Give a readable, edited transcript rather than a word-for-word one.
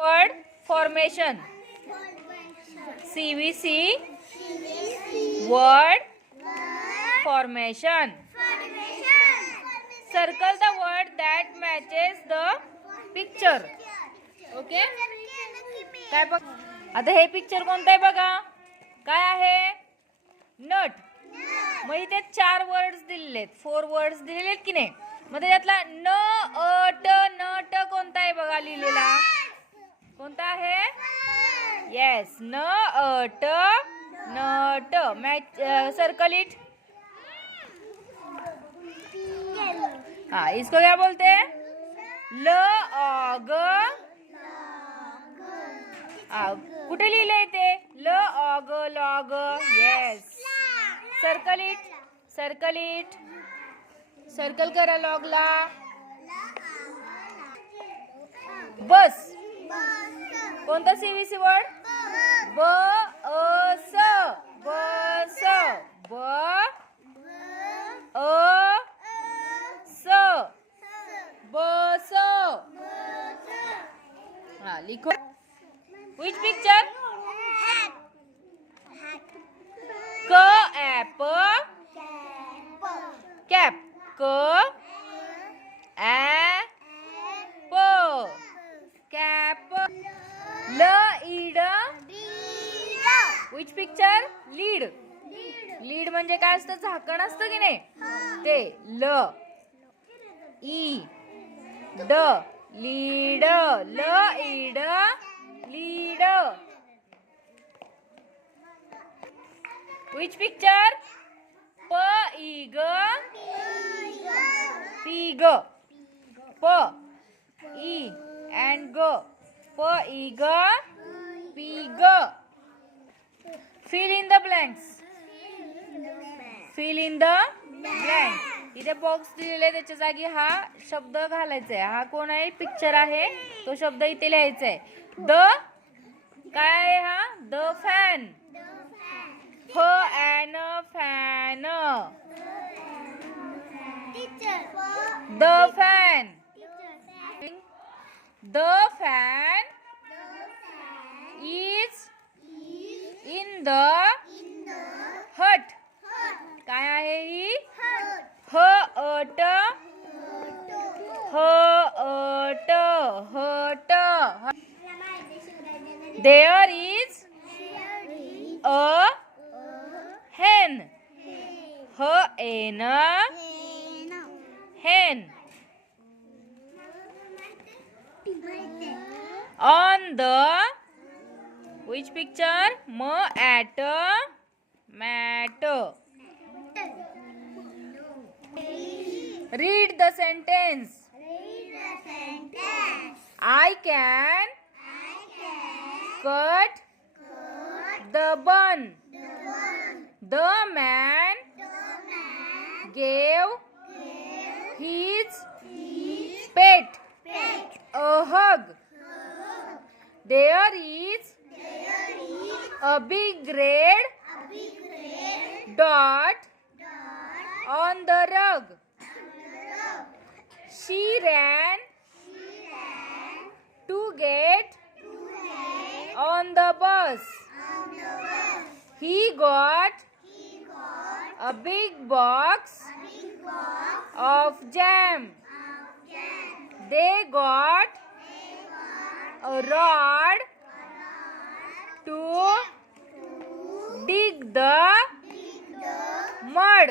Word formation. CVC word formation. Circle the word that matches the picture. Okay, काय बघ आता हे picture कोणतं आहे बघा. काय आहे? नट. मग इथे 4 वर्ड्स दिलेले आहेत, 4 वर्ड्स दिलेले आहेत की नाही. मग त्यातला न अट नट कोणता आहे बघा लिहिलेला. कोणता आहे? येस, न अट नट. Match circle it. हाँ, इसको क्या बोलते हैं? ल अग. कुठे लिहिलंय ते? ल अग log. Yes, circle it. Circle it. Circle करा लॉगला. बस. कोणता सीव्हीसी वर्ड? ब अ स. बस. ब अ स. बस. हाँ, लिखो. Which picture? क ऐप कैप. क ऐ प कैप. ल ईड. Which picture? लीड. लीड म्हणजे काय असतं? झाकण असतं की नाही ते. ल ई ड लीड. ल ईड लीड. Which picture? प ईग पीग. प ई and ग. प ईग पीग. Fill in the blanks. Fill in the blank. इथे बॉक्स दिलेले, त्याच्या जागी हा शब्द घालायचा आहे. हा कोण आहे? पिक्चर आहे. तो शब्द इथे लिहायचा आहे. द काय आहे हा? The fan. F an fan. The fan. The fan is in the hut. काय आहे ही? ह अट ह अट हट. There is a hen. Hen. Hen. On the which picture? M at mat. Read the sentence. I can cut the bun. The man gave his pet a hug. There is a big red dot on the rug. She ran to get on the bus. He got a big box of jam. They got a rod to dig the mud.